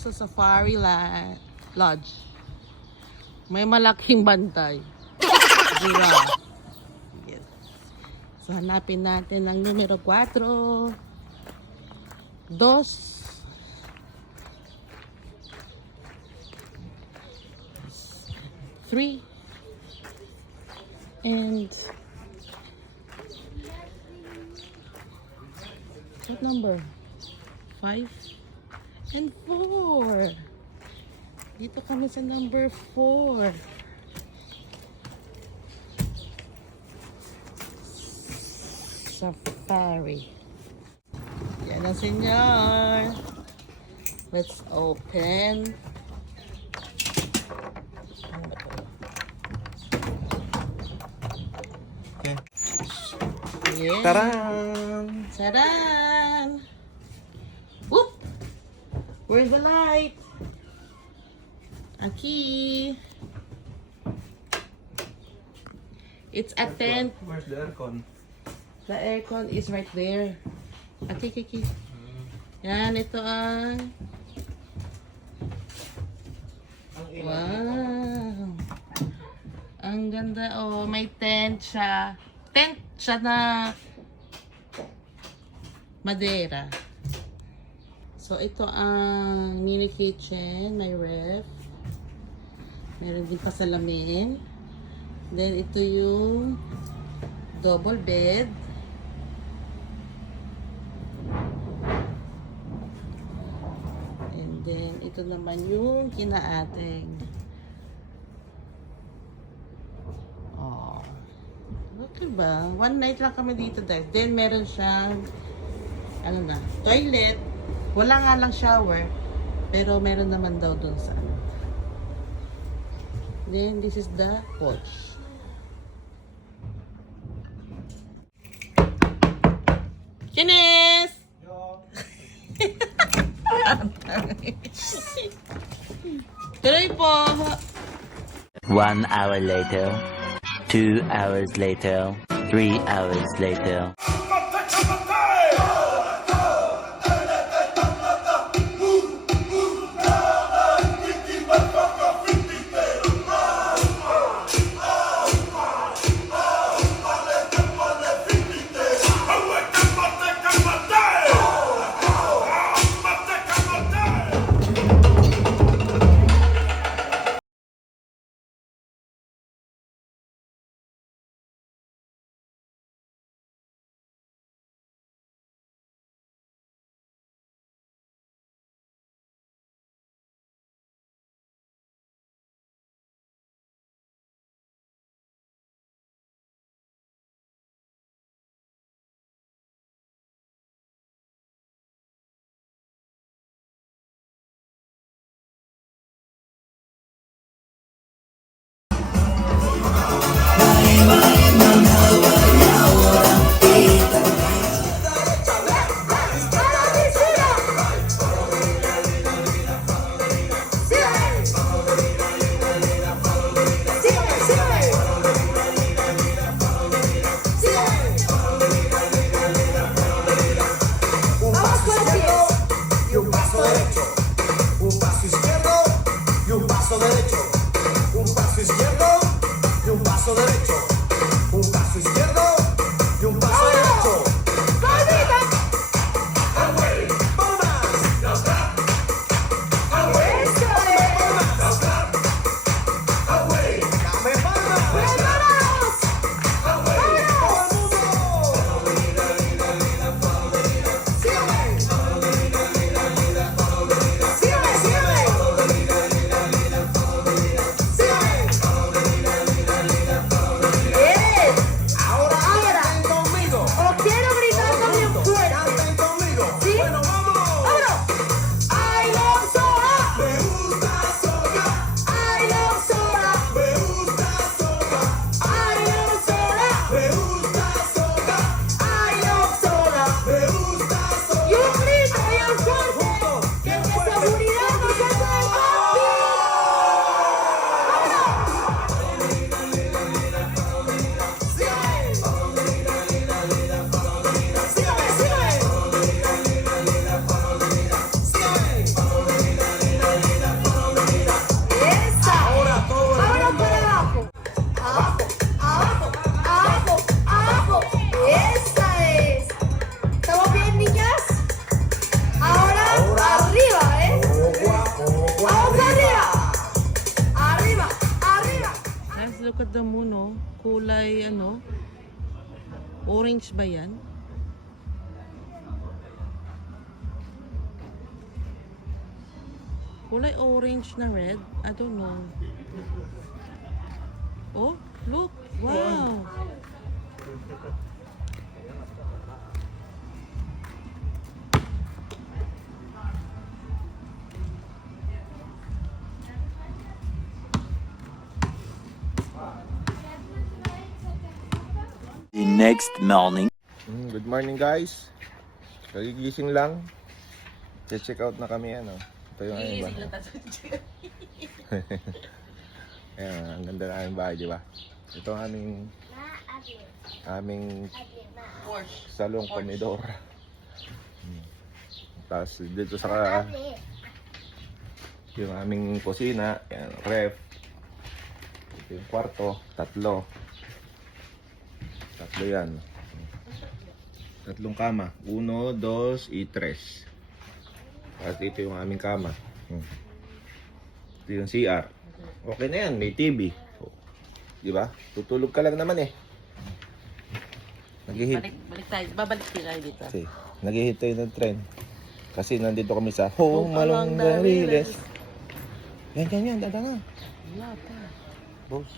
sa Safari Lodge. May malaking bantay. Giraffe. Yes. So, hanapin natin ang numero 4. 2. 3. And what number? 5 and 4. Dito kami sa number 4. Safari. Yan ang senyor. Let's open. Okay. Yeah. Taran! Taran! Whoop! Where's the light? Aquí. It's a tent. Where's the aircon? The aircon is right there. Aquí, Kiki. Yan, ito ang... Wow! Ang ganda. Oh, may tent siya. Tent siya na madera. So, ito ang mini kitchen. May ref. Meron din pa salamin. Then, ito yung double bed. And then, ito naman yung kinaating. Oh. Okay ba? One night lang kami dito, guys. Then, meron siyang toilet. Wala nga lang shower. Pero meron naman daw dun sa Then, this is the porch. Chinis! Tuloy po. 1 hour later, 2 hours later, 3 hours later. kulay ano? Orange ba yan? Kulay orange na red? I don't know. Oh, look! Wow! The next morning. Good morning guys. Kagigising lang. Check out na kami ano. Ito yung aming bahay. Ayan, ang ganda na aming bahay, di ba? Ito ang aming salong komedor. Tapos dito sa yung aming kusina, yan, ref. Ito yung kwarto, tatlo yan. Tatlong kama. 1, 2, y 3. At ito yung aming kama. Ito yung CR. Okay na yan. May TV. Oh. Di ba? Tutulog ka lang naman eh. Balik tayo. Babalik tayo dito. Kasi naghihintay ng tren. Kasi nandito kami sa Home Along the Riles. Yan. Dada nga. Wala pa. Boss.